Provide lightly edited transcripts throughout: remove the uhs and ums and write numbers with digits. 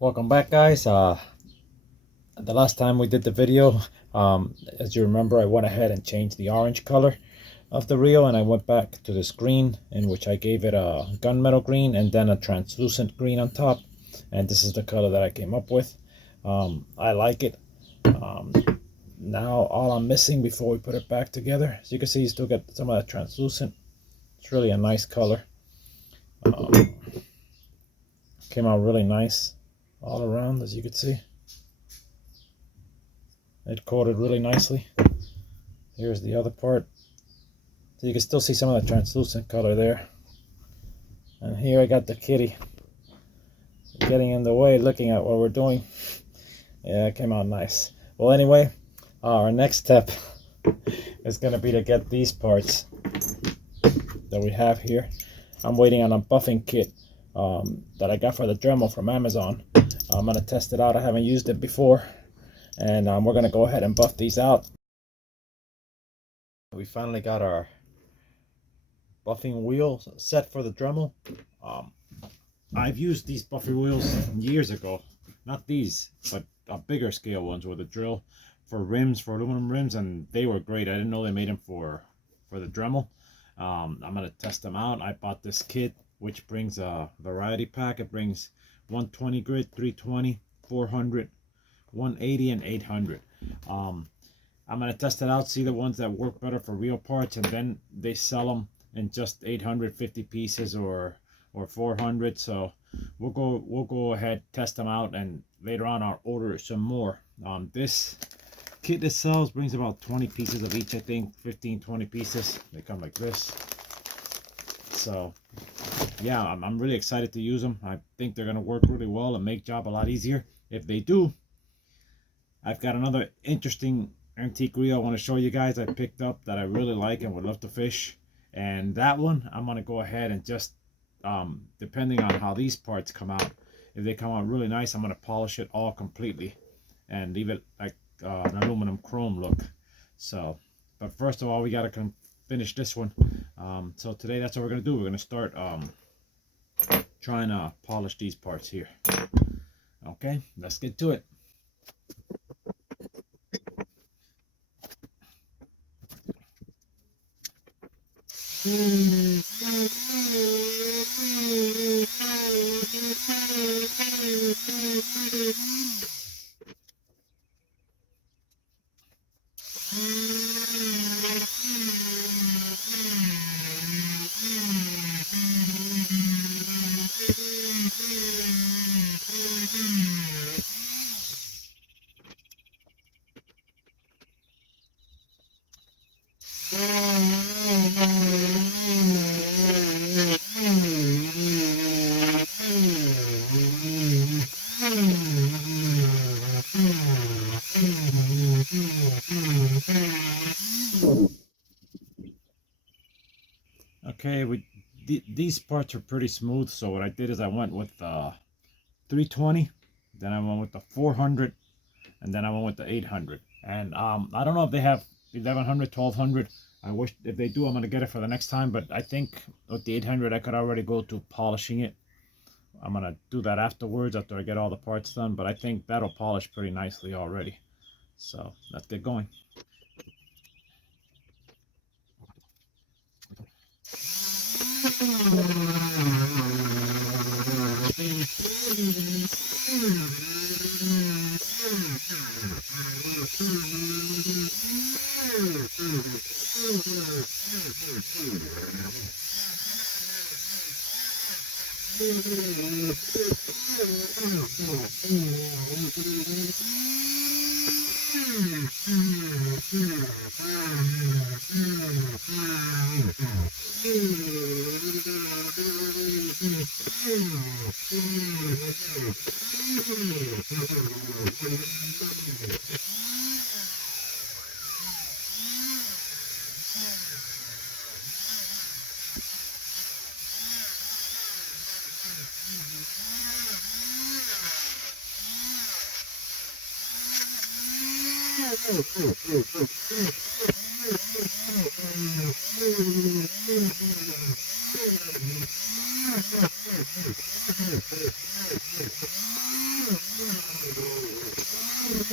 Welcome back, guys. The last time we did the video, as you remember, I went ahead and changed the orange color of the reel, and I went back to this green, in which I gave it a gunmetal green and then a translucent green on top. And this is the color that I came up with. I like it. Now all I'm missing before we put it back together, as you can see, you still get some of that translucent. It's really a nice color. Came out really nice all around, as you can see. It coated really nicely. Here's the other part. So you can still see some of the translucent color there. And here I got the kitty getting in the way, looking at what we're doing. Yeah, it came out nice. Well, anyway, our next step is going to be to get these parts that we have here. I'm waiting on a buffing kit that I got for the Dremel from Amazon. I'm going to test it out. I haven't used it before. And we're going to go ahead and buff these out. We finally got our buffing wheel set for the Dremel. I've used these buffing wheels years ago. Not these, but bigger scale ones with a drill for rims, for aluminum rims, and they were great. I didn't know they made them for the Dremel. I'm going to test them out. I bought this kit, which brings a variety pack. It brings 120 grit, 320, 400, 180, and 800. I'm going to test it out, see the ones that work better for real parts, and then they sell them in just 850 pieces or 400. So we'll go ahead, test them out, and later on I'll order some more. This kit itself brings about 20 pieces of each, I think 15-20 pieces. They come like this. So yeah, I'm really excited to use them. I think they're going to work really well and make job a lot easier. If they do, I've got another interesting antique reel I want to show you guys I picked up that I really like and would love to fish. And that one, I'm going to go ahead and just, depending on how these parts come out, if they come out really nice, I'm going to polish it all completely and leave it like an aluminum chrome look. So, but first of all, we got to finish this one. So today, that's what we're going to do. We're going to start trying to polish these parts here. Okay, let's get to it. Okay, these parts are pretty smooth, so what I did is I went with 320, then I went with the 400, and then I went with the 800. And I don't know if they have 1100, 1200. I wish, if they do, I'm going to get it for the next time, but I think with the 800 I could already go to polishing it. I'm going to do that afterwards, after I get all the parts done, but I think that'll polish pretty nicely already. So let's get going.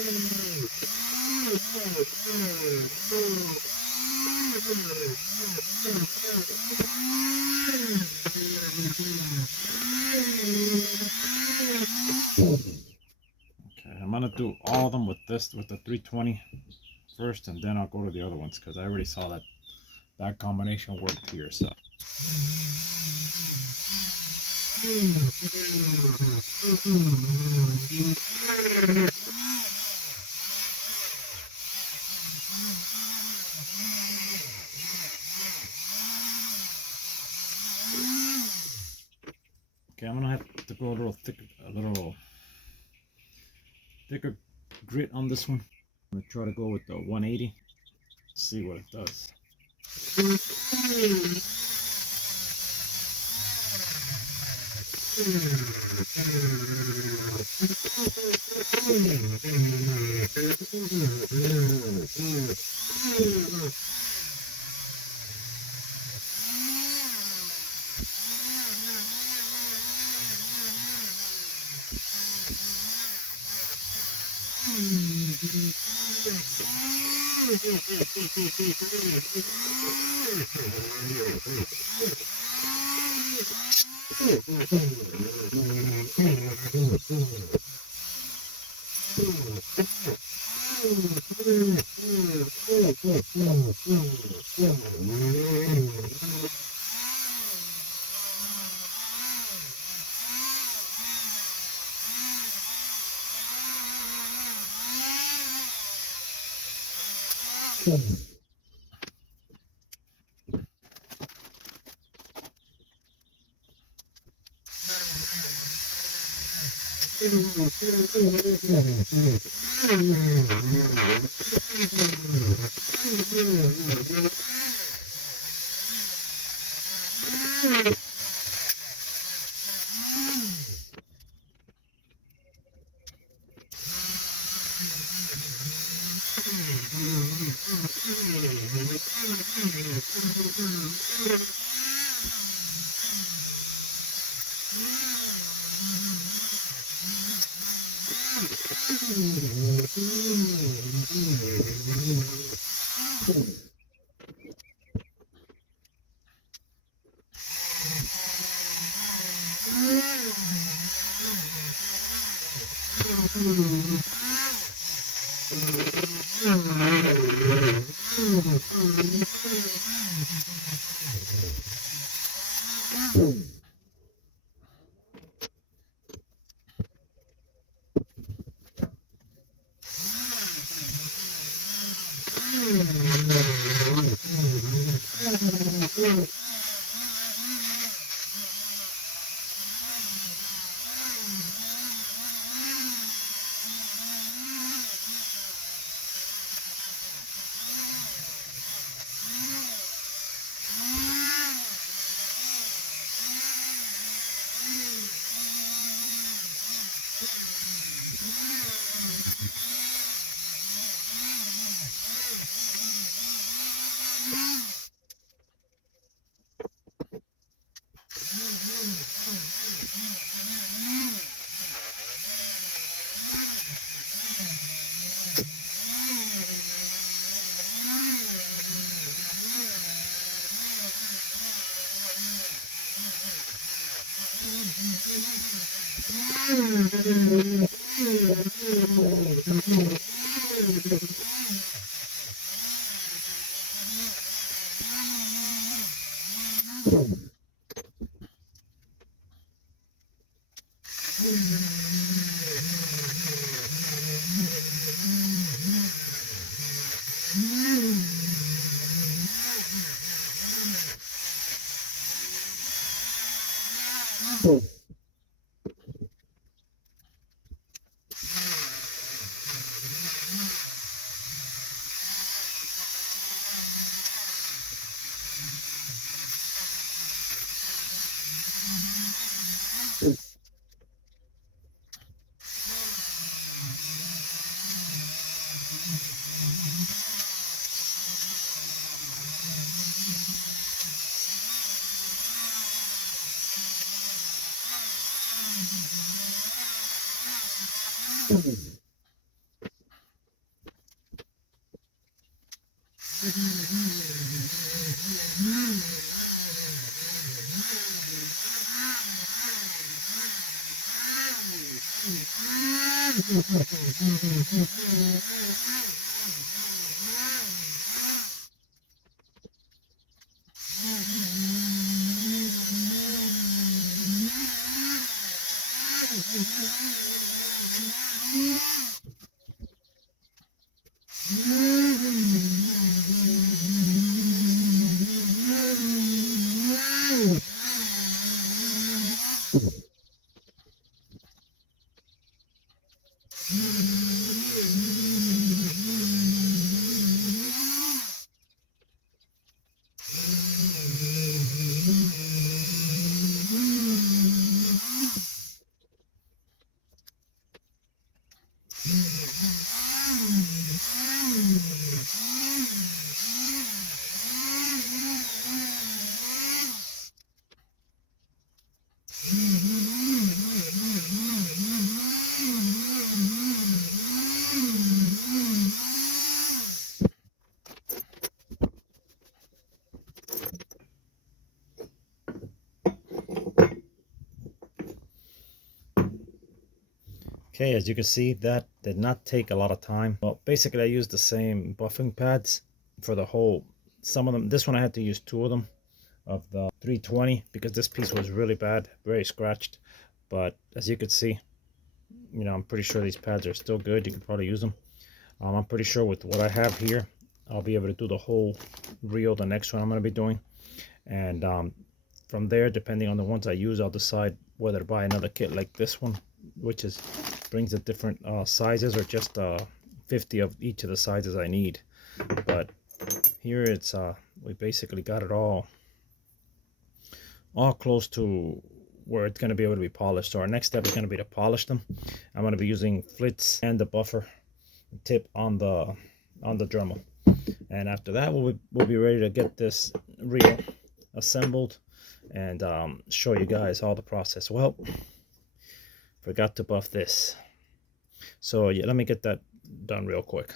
Okay, I'm gonna do all of them with this, with the 320 first, and then I'll go to the other ones because I already saw that that combination worked here. So. Okay, I'm gonna have to go a little thicker grit on this one. I'm gonna try to go with the 180. See what it does. Okay, as you can see, that did not take a lot of time. Well, basically I used the same buffing pads for the whole, some of them, this one I had to use 2 of them of the 320 because this piece was really bad, very scratched. But as you can see, you know, I'm pretty sure these pads are still good. You can probably use them. I'm pretty sure with what I have here, I'll be able to do the whole reel, the next one I'm going to be doing. And from there, depending on the ones I use, I'll decide whether to buy another kit like this one, which is brings the different sizes, or just 50 of each of the sizes I need. But here it's we basically got it all close to where it's going to be able to be polished. So our next step is going to be to polish them. I'm going to be using flits and the buffer tip on the Dremel, and after that we'll be ready to get this reel assembled and show you guys all the process. Well, forgot to buff this, so yeah, let me get that done real quick.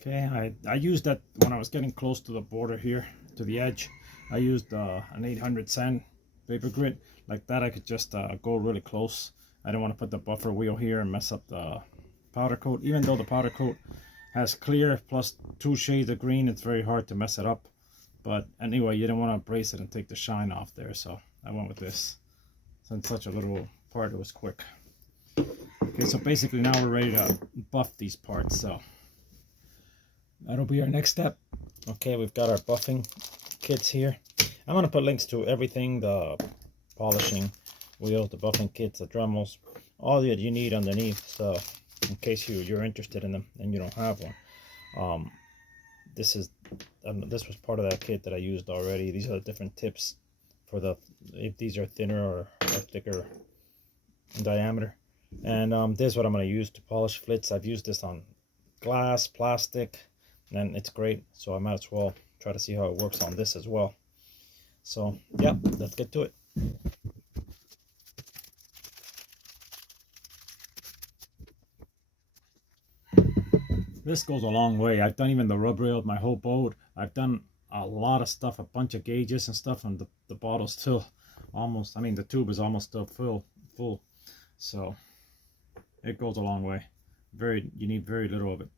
Okay, I used that when I was getting close to the border here, to the edge. I used an 800 sand paper grit. Like that I could just go really close. I don't want to put the buffer wheel here and mess up the powder coat. Even though the powder coat has clear plus 2 shades of green, it's very hard to mess it up. But anyway, you don't want to abrase it and take the shine off there, so I went with this. Since such a little part, it was quick. Okay, so basically now we're ready to buff these parts, so that'll be our next step. Okay, we've got our buffing kits here. I'm going to put links to everything, the polishing wheels, the buffing kits, the Dremels, all that you need underneath, so in case you're interested in them and you don't have one. This was part of that kit that I used already. These are the different tips for if these are thinner or thicker in diameter. And this is what I'm going to use to polish flits. I've used this on glass, plastic, and it's great, so I might as well try to see how it works on this as well. So yeah, let's get to it. This goes a long way. I've done even the rub rail of my whole boat. I've done a lot of stuff, a bunch of gauges and stuff, and the bottle's still almost, I mean, the tube is almost still full. So it goes a long way. You need very little of it.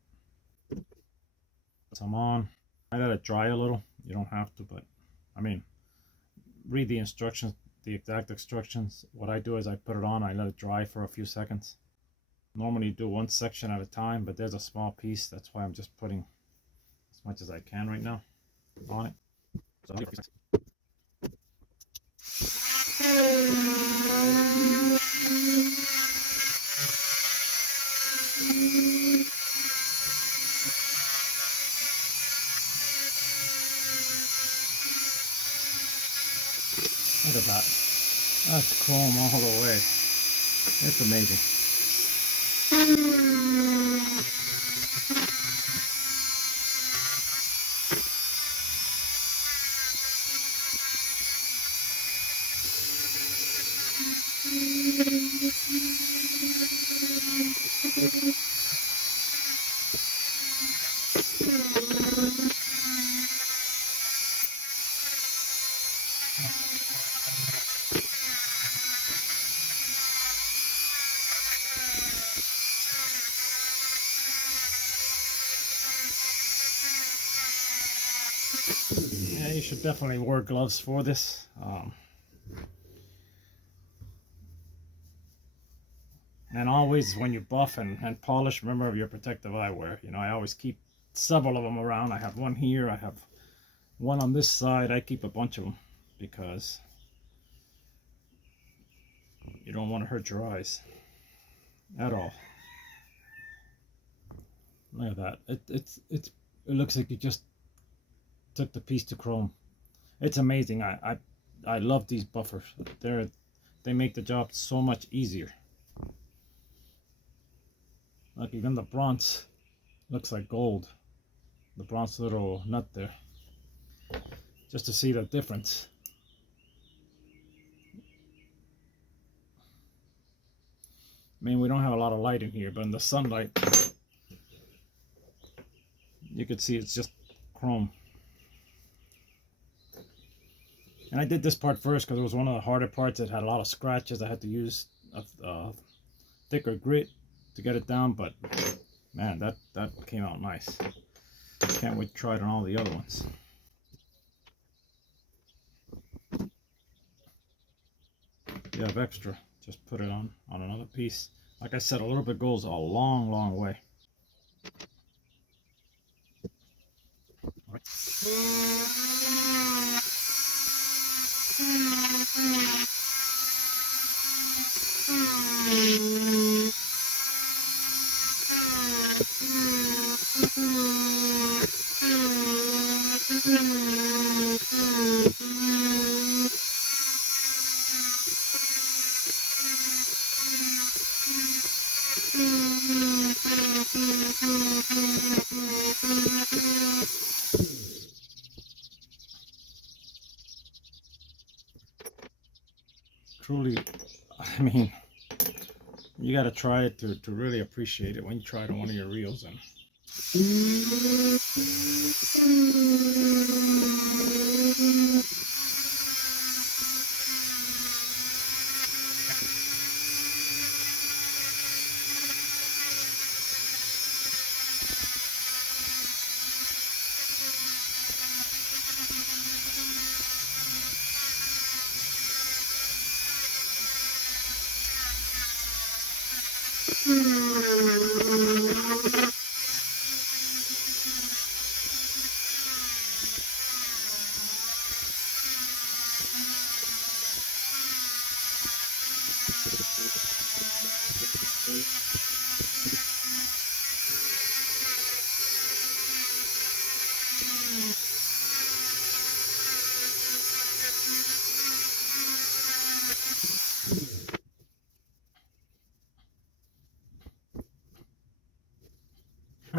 Some on. I let it dry a little. You don't have to, but I mean, read the instructions, the exact instructions. What I do is I put it on, I let it dry for a few seconds. Normally do one section at a time, but there's a small piece. That's why I'm just putting as much as I can right now on it. So look at that. That's chrome all the way. It's amazing. Yeah, you should definitely wear gloves for this. And always when you buff and polish, remember your protective eyewear. You know, I always keep several of them around. I have one here, I have one on this side. I keep a bunch of them because you don't want to hurt your eyes at all. Look at that. It looks like you just took the piece to chrome. It's amazing. I love these buffers. They make the job so much easier. Like even the bronze looks like gold. The bronze little nut there. Just to see the difference. I mean, we don't have a lot of light in here, but in the sunlight, you could see it's just chrome. And I did this part first because it was one of the harder parts. It had a lot of scratches. I had to use a thicker grit to get it down, but man, that came out nice. Can't wait to try it on all the other ones. If you have extra, just put it on another piece. Like I said, a little bit goes a long way. All right. Truly, I mean, you got to try it to really appreciate it when you try it on one of your reels. And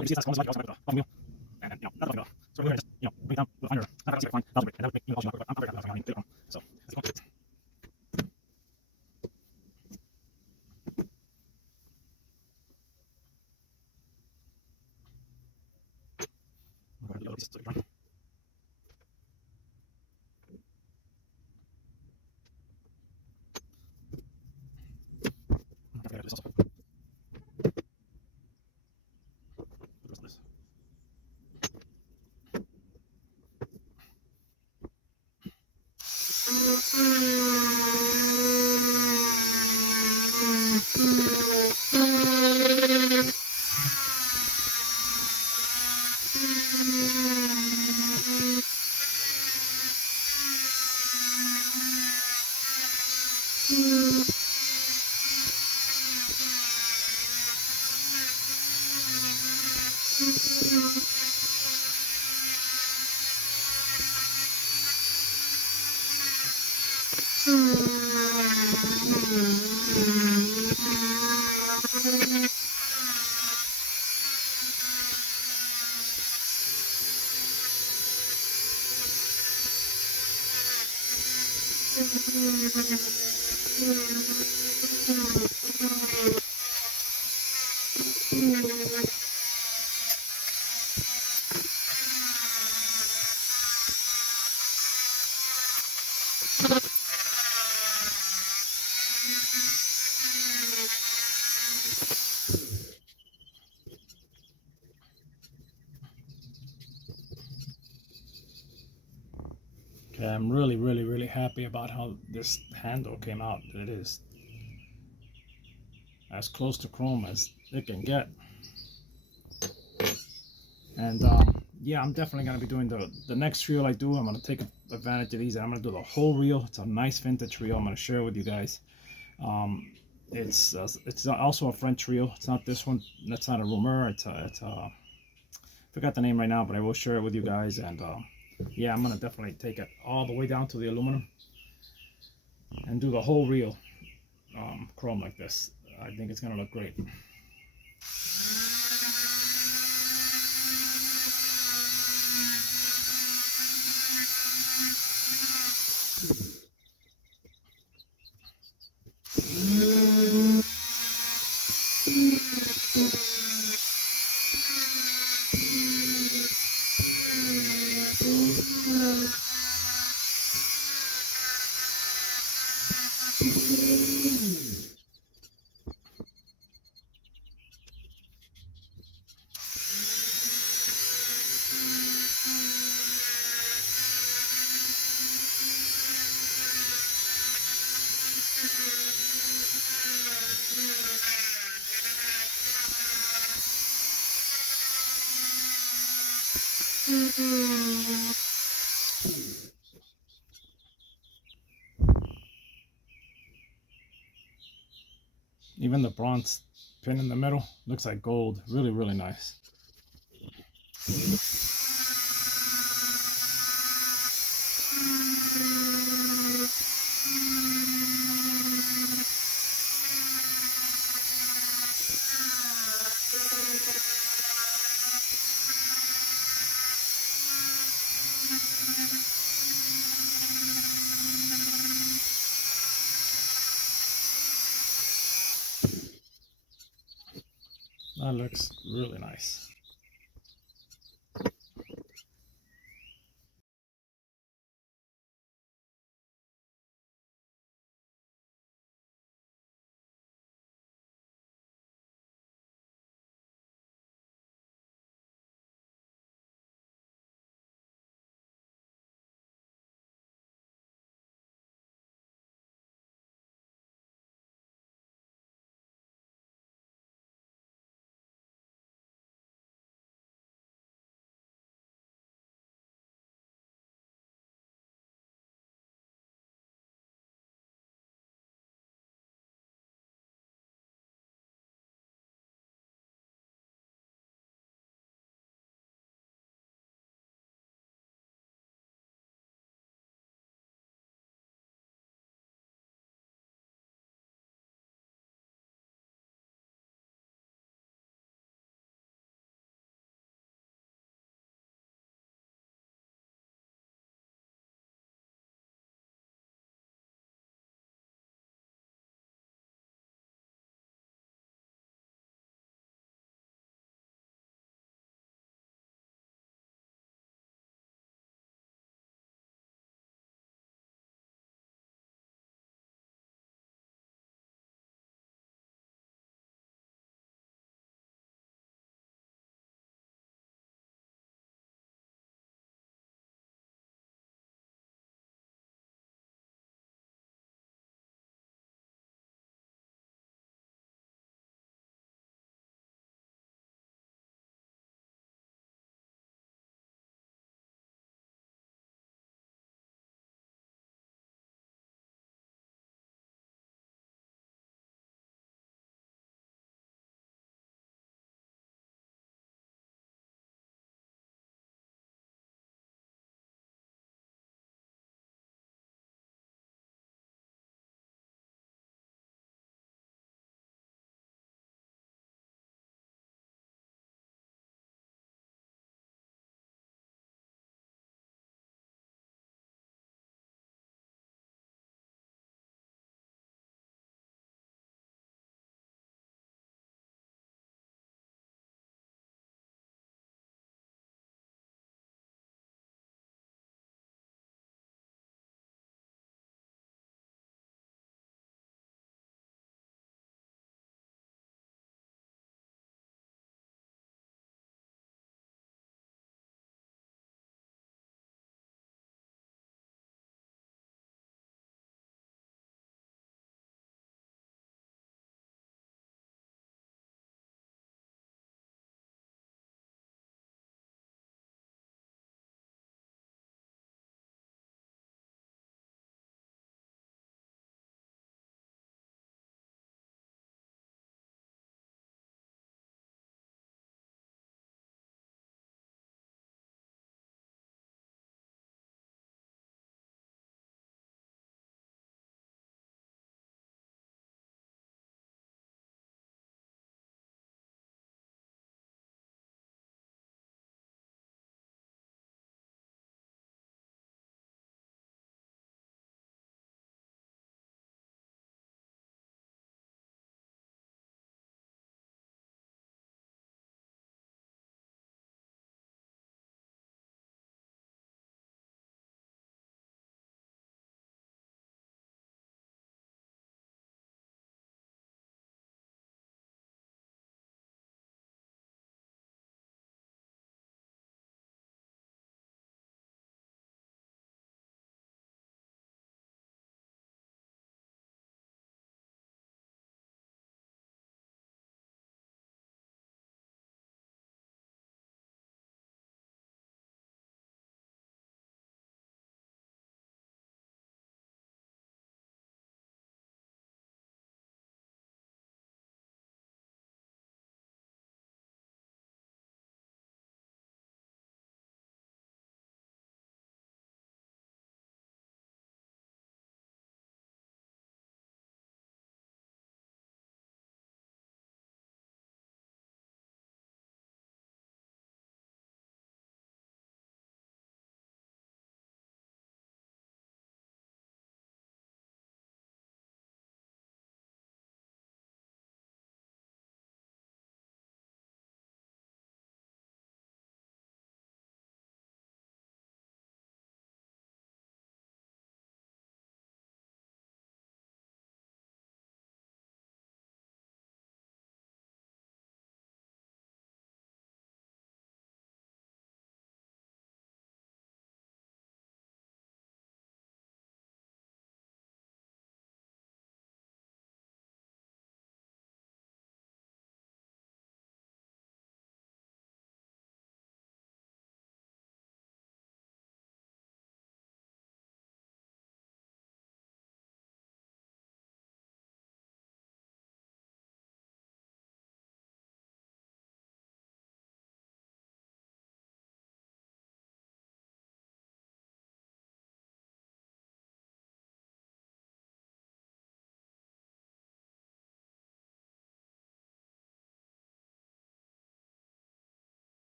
you see that's almost like the wheel. And you know, that's like so we're just, you know, bring it down with a finder. Not like fine, that'll break, and that'll make me also not, I'm very glad I mean, so let's go. Okay, I'm really happy about how this handle came out. It is as close to chrome as it can get. And yeah, I'm definitely gonna be doing the next reel I do. I'm gonna take advantage of these, and I'm gonna do the whole reel. It's a nice vintage reel. I'm gonna share with you guys. It's also a French reel. It's not this one. That's not a Ru-Mer. It's forgot the name right now, but I will share it with you guys. And yeah, I'm gonna definitely take it all the way down to the aluminum and do the whole reel chrome like this. I think it's gonna look great. Even the bronze pin in the middle looks like gold. Really nice. That looks really nice.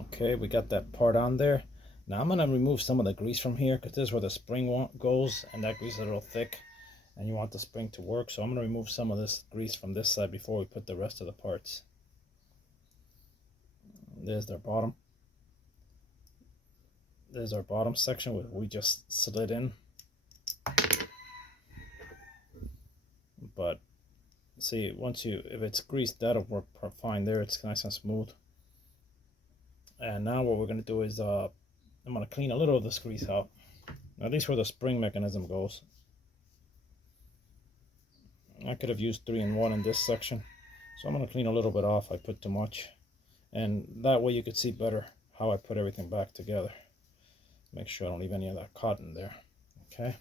Okay, we got that part on there. Now I'm going to remove some of the grease from here because this is where the spring goes, and that grease is a little thick and you want the spring to work. So I'm going to remove some of this grease from this side before we put the rest of the parts. There's their bottom. There's our bottom section where we just slid in. But see, if it's greased, that'll work fine there. It's nice and smooth. And now what we're going to do is I'm going to clean a little of this grease out, at least where the spring mechanism goes. I could have used 3-in-1 in this section, so I'm going to clean a little bit off. I put too much, and that way you could see better how I put everything back together. Make sure I don't leave any of that cotton there. Okay.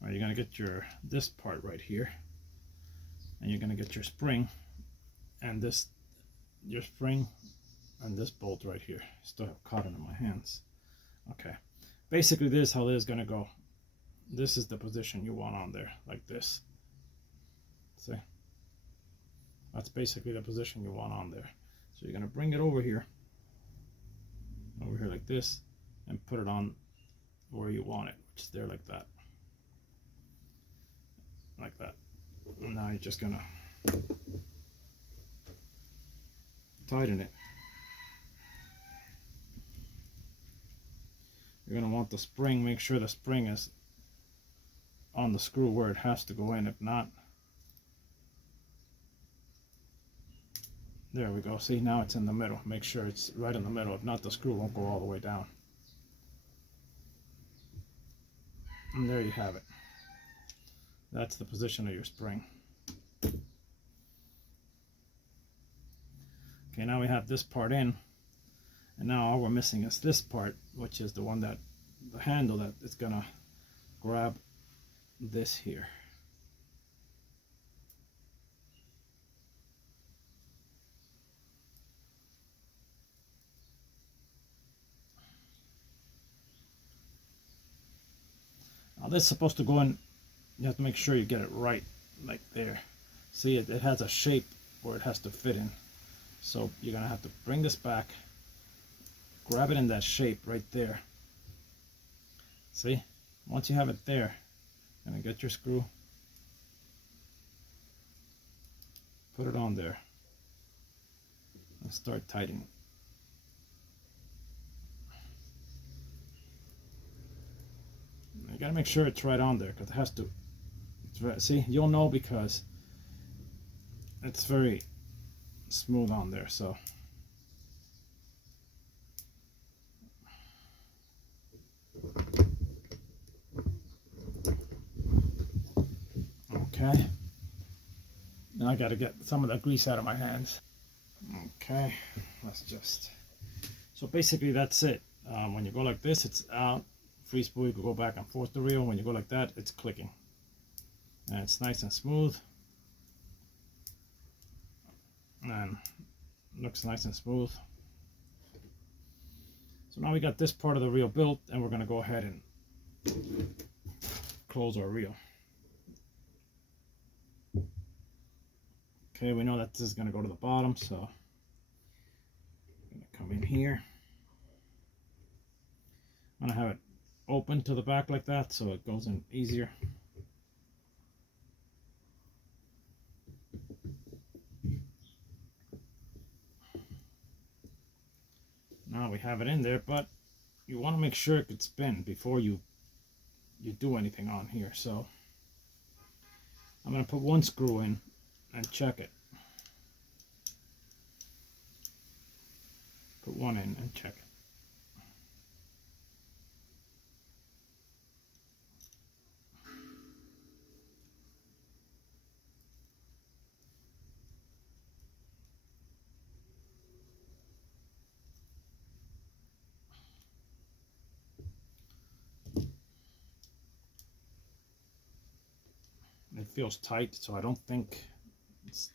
All right, you're going to get this part right here, and you're going to get your spring and your spring and this bolt right here. Still have cotton in my hands. Okay, basically this is how this is going to go. This is the position you want on there, like this. See, that's basically the position you want on there. So you're going to bring it over here like this, and put it on where you want it, which is there, like that. Like that. And now you're just gonna tighten it. You're gonna want the spring, make sure the spring is on the screw where it has to go in. If not, there we go. See, now it's in the middle. Make sure it's right in the middle. If not, the screw won't go all the way down. And there you have it. That's the position of your spring. Okay, now we have this part in, and now all we're missing is this part, which is the one that, the handle that is gonna grab this here. Now this is supposed to go in. You have to make sure you get it right, like there. See, it has a shape where it has to fit in. So you're gonna have to bring this back, grab it in that shape right there. See, once you have it there, you're gonna get your screw, put it on there, and start tightening. You gotta make sure it's right on there, because it has to. See, you'll know because it's very smooth on there. So okay, now I got to get some of that grease out of my hands. Okay, let's just, so basically that's it. When you go like this, it's out, free spool, you can go back and forth the reel. When you go like that, it's clicking, and it's nice and smooth, and looks nice and smooth. So now we got this part of the reel built, and we're going to go ahead and close our reel. Okay, we know that this is going to go to the bottom, so I'm going to come in here. I'm going to have it open to the back like that so it goes in easier. Now we have it in there, but you want to make sure it could spin before you do anything on here. So I'm going to put one screw in and check it. Put one in and check it. It feels tight, so I don't think it's...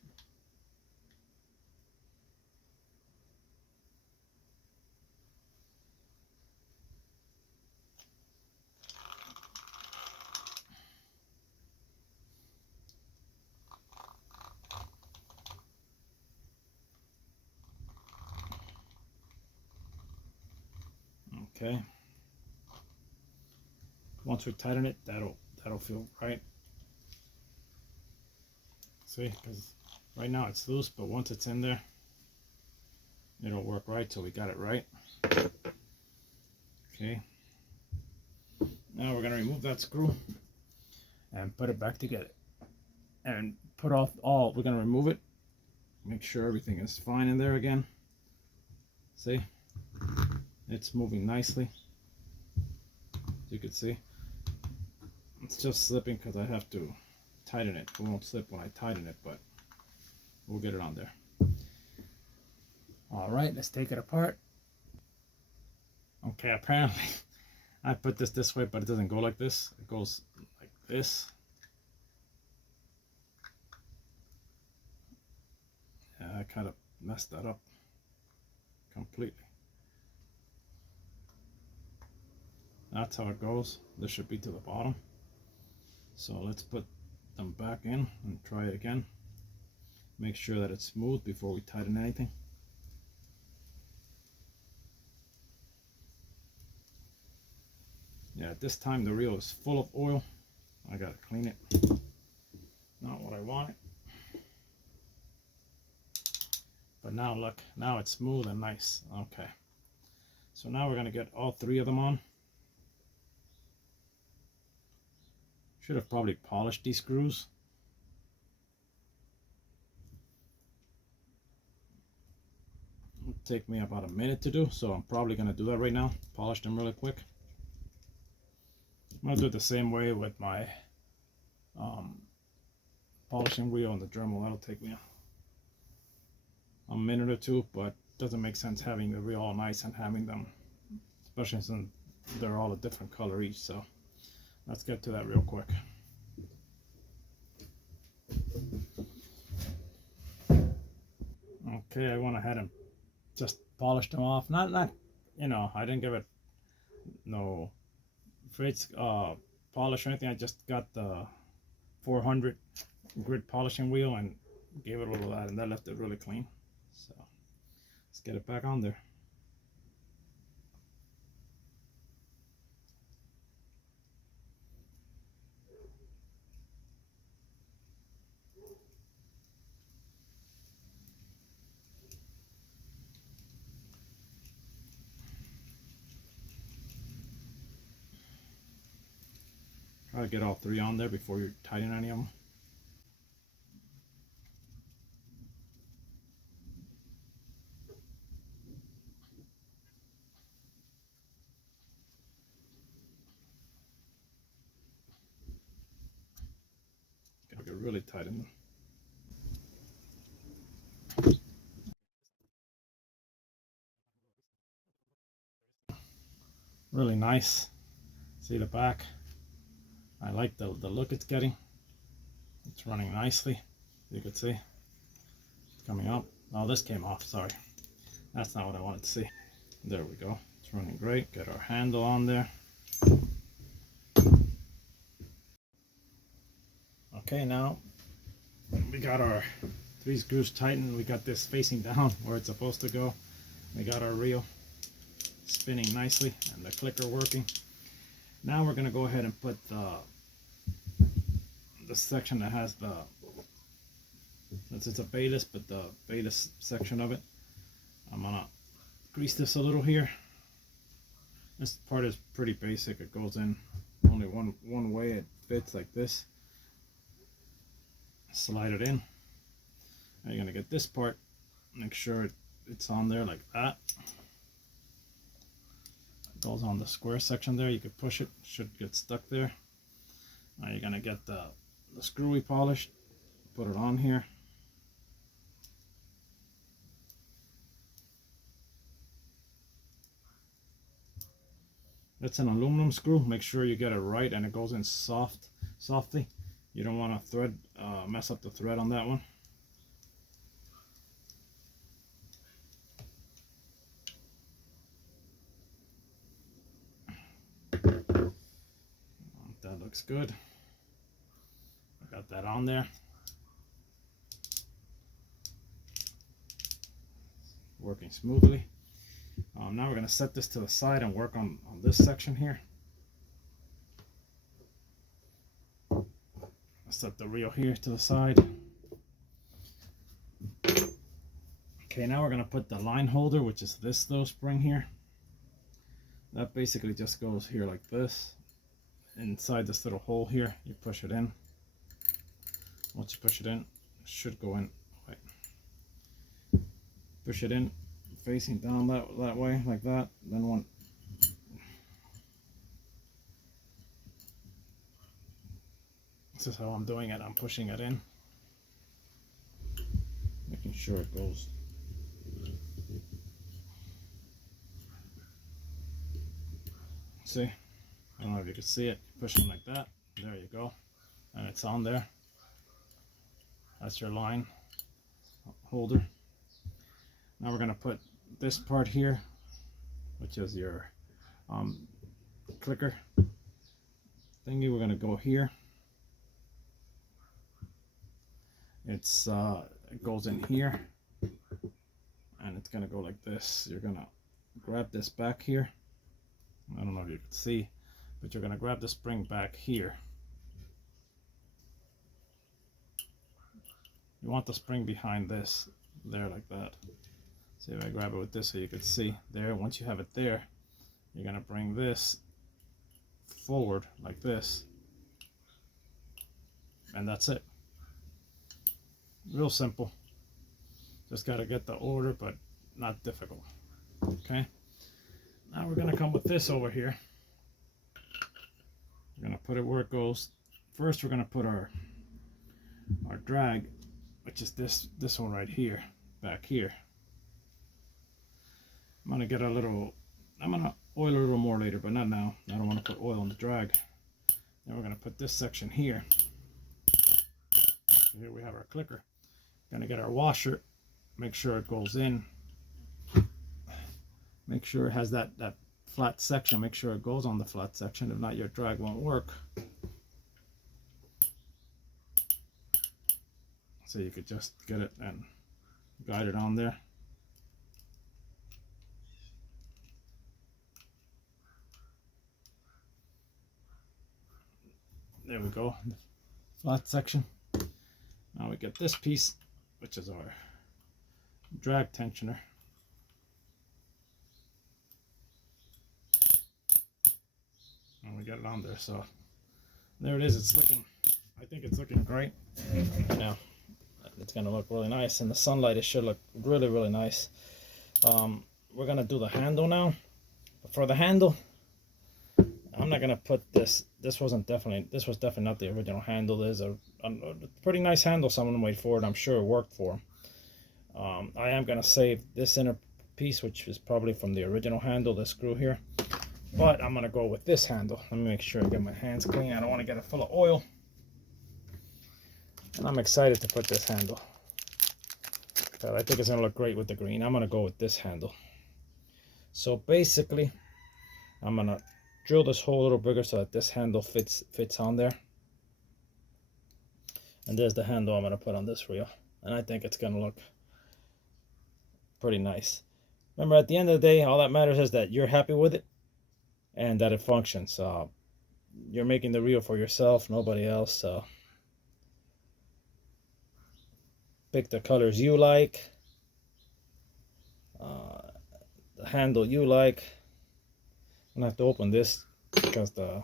Okay. Once we tighten it, that'll feel right. See, because right now it's loose, but once it's in there, it'll work right. So we got it right. Okay. Now we're gonna remove that screw and put it back together. And put off all. We're gonna remove it. Make sure everything is fine in there again. See, it's moving nicely. As you can see, it's just slipping because I have to tighten it. It won't slip when I tighten it, but we'll get it on there. All right, let's take it apart. Okay, apparently I put this way, but it doesn't go like this. It goes like this. Yeah, I kind of messed that up completely. That's how it goes. This should be to the bottom. So let's put them back in and try it again. Make sure that it's smooth before we tighten anything. Yeah, this time the reel is full of oil. I gotta clean it. Not what I wanted. But now look, now it's smooth and nice. Okay. So now we're gonna get all three of them on. Should have probably polished these screws. It'll take me about a minute to do, so I'm probably gonna do that right now. Polish them really quick. I'm gonna do it the same way with my polishing wheel and the Dremel. That'll take me a minute or two, but doesn't make sense having the reel all nice and having them, especially since they're all a different color each. So let's get to that real quick. Okay, I went ahead and just polished them off. Not you know, I didn't give it no fritz polish or anything. I just got the 400 grit polishing wheel and gave it a little of that, and that left it really clean. So let's get it back on there. Try to get all three on there before you tighten any of them. Gotta get really tight in them. Really nice. See the back? I like the look it's getting. It's running nicely. You can see it's coming up. Oh, this came off, sorry. That's not what I wanted to see. There we go. It's running great. Get our handle on there. Okay, now we got our three screws tightened. We got this facing down where it's supposed to go. We got our reel spinning nicely and the clicker working. Now we're going to go ahead and put the section that has the, it's a bayless, but the bayless section of it. I'm going to grease this a little here. This part is pretty basic. It goes in only one way. It fits like this. Slide it in. Now you're going to get this part. Make sure it's on there like that. It goes on the square section there. You could push it. Should get stuck there. Now you're going to get the screw we polished. Put it on here. It's an aluminum screw. Make sure you get it right and it goes in softly. You don't want to thread mess up the thread on that one. That looks good. I got that on there. Working smoothly. Now we're going to set this to the side and work on this section here. I'll set the reel here to the side. Okay, now we're going to put the line holder, which is this little spring here. That basically just goes here like this. Inside this little hole here, you push it in. Once you push it in, it should go in. Right. Push it in, facing down that way, like that. Then this is how I'm doing it. I'm pushing it in, making sure it goes. See? I don't know if you can see it. Push it like that. There you go. And it's on there. That's your line holder. Now we're going to put this part here, which is your clicker thingy. We're going to go here. It goes in here, and it's going to go like this. You're going to grab this back here. I don't know if you can see, but you're going to grab the spring back here. You want the spring behind this, there, like that. See if I grab it with this so you can see there. Once you have it there, you're going to bring this forward like this, and that's it. Real simple. Just got to get the order, but not difficult. Okay. Now we're going to come with this over here. We're going to put it where it goes. First, we're going to put our drag, which is this one right here, back here. I'm going to get a little, I'm going to oil a little more later, but not now. I don't want to put oil in the drag. Then we're going to put this section here. So here we have our clicker. Going to get our washer, make sure it goes in. Make sure it has that flat section. Make sure it goes on the flat section. If not, your drag won't work. So you could just get it and guide it on there. There we go. Flat section. Now we get this piece, which is our drag tensioner. And we get it on there, so there it is. It's looking, I think it's looking great. Now it's gonna look really nice in the sunlight. It should look really, really nice. We're gonna do the handle now. But for the handle, I'm not gonna put this. This was definitely not the original handle. There's a pretty nice handle someone made for it. I'm sure it worked for him. I am gonna save this inner piece, which is probably from the original handle, the screw here. But I'm gonna go with this handle. Let me make sure I get my hands clean. I don't want to get it full of oil. And I'm excited to put this handle. But I think it's gonna look great with the green. I'm gonna go with this handle. So basically, I'm gonna drill this hole a little bigger so that this handle fits on there. And there's the handle I'm gonna put on this reel. And I think it's gonna look pretty nice. Remember, at the end of the day, all that matters is that you're happy with it and that it functions. You're making the reel for yourself, nobody else. So pick the colors you like, the handle you like. I'm gonna have to open this because the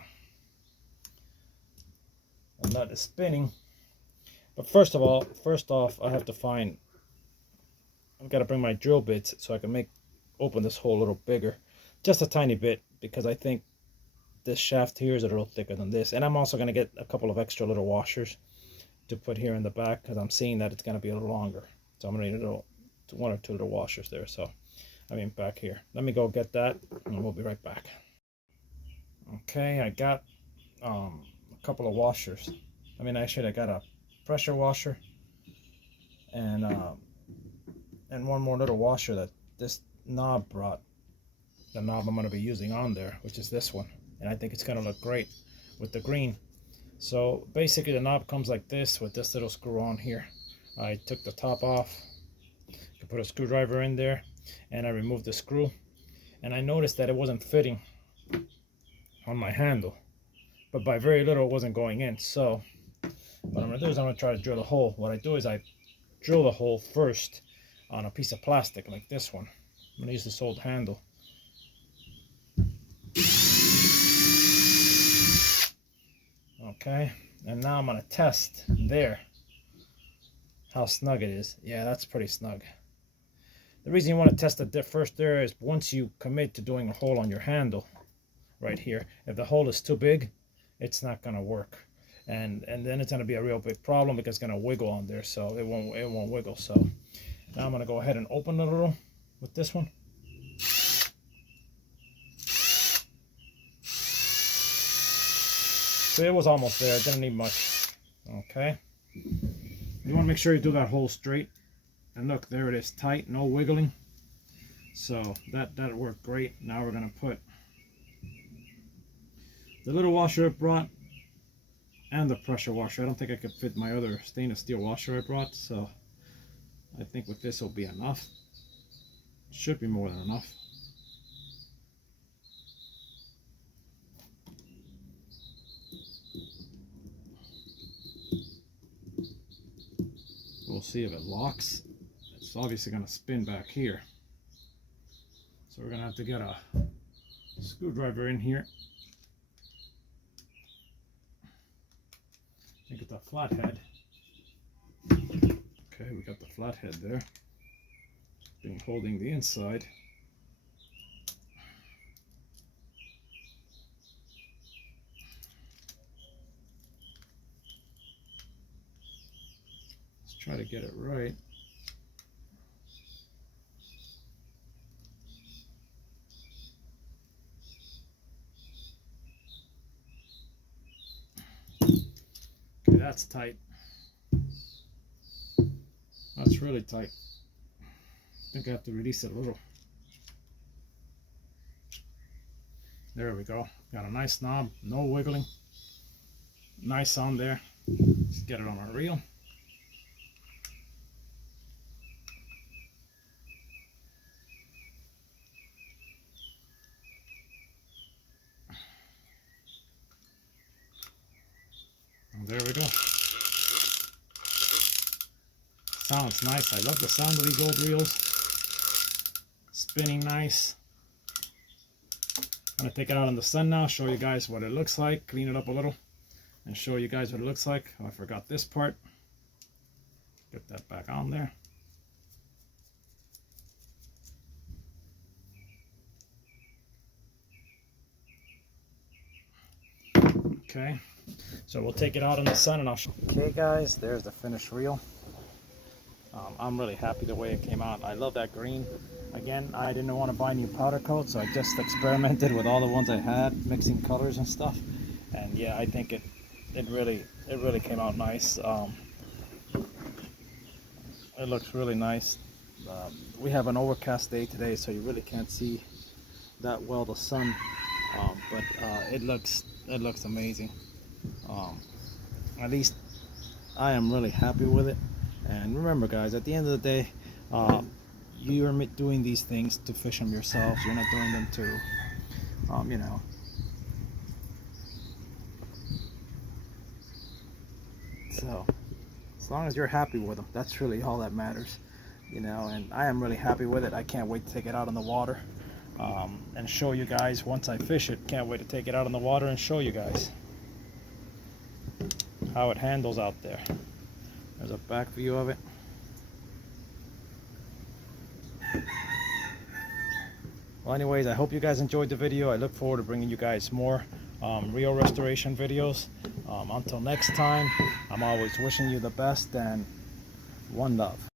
nut is spinning. But first off, I have to find, I've got to bring my drill bits so I can open this hole a little bigger, just a tiny bit, because I think this shaft here is a little thicker than this. And I'm also going to get a couple of extra little washers to put here in the back, because I'm seeing that it's going to be a little longer. So I'm going to need one or two little washers there. So I mean back here. Let me go get that and we'll be right back. Okay, I got a couple of washers. I mean, actually I got a pressure washer and one more little washer that this knob brought. The knob I'm going to be using on there, which is this one, and I think it's going to look great with the green. So basically the knob comes like this with this little screw on here. I took the top off to put a screwdriver in there, and I removed the screw, and I noticed that it wasn't fitting on my handle, but by very little it wasn't going in. So what I'm gonna do is I'm gonna try to drill a hole. What I do is I drill the hole first on a piece of plastic like this one. I'm gonna use this old handle. Okay, and now I'm gonna test there how snug it is. Yeah, that's pretty snug. The reason you want to test it first there is once you commit to doing a hole on your handle right here, if the hole is too big, it's not gonna work, and then it's gonna be a real big problem because it's gonna wiggle on there, so it won't wiggle. So now I'm gonna go ahead and open it a little with this one. So it was almost there. It didn't need much. Okay. You want to make sure you do that hole straight. And look, there it is, tight, no wiggling. So that worked great. Now we're gonna put the little washer I brought and the pressure washer. I don't think I could fit my other stainless steel washer I brought, so I think with this will be enough. Should be more than enough. We'll see if it locks. It's obviously going to spin back here. So we're going to have to get a screwdriver in here. I think it's a flathead. Okay, we got the flathead there. Being holding the inside. Let's try to get it right. Okay, that's tight. That's really tight. I think I have to release it a little. There we go. Got a nice knob, no wiggling. Nice on there. Let's get it on our reel. And there we go. Sounds nice. I love the sound of these old reels. Spinning nice. I'm gonna take it out in the sun now, show you guys what it looks like, clean it up a little, and show you guys what it looks like. Oh, I forgot this part. Get that back on there. Okay, so we'll take it out in the sun and I'll show. Okay guys, there's the finished reel. I'm really happy the way it came out. I love that green. Again, I didn't want to buy new powder coat, so I just experimented with all the ones I had, mixing colors and stuff. And yeah, I think it really came out nice. It looks really nice. We have an overcast day today, so you really can't see that well the sun, but it looks amazing. At least I am really happy with it. And remember guys, at the end of the day, you are doing these things to fish them yourselves. You're not doing them to, you know. So, as long as you're happy with them, that's really all that matters, you know. And I am really happy with it. I can't wait to take it out on the water and show you guys once I fish it. Can't wait to take it out on the water and show you guys how it handles out there. There's a back view of it. Well, anyways, I hope you guys enjoyed the video. I look forward to bringing you guys more reel restoration videos. Until next time, I'm always wishing you the best, and one love.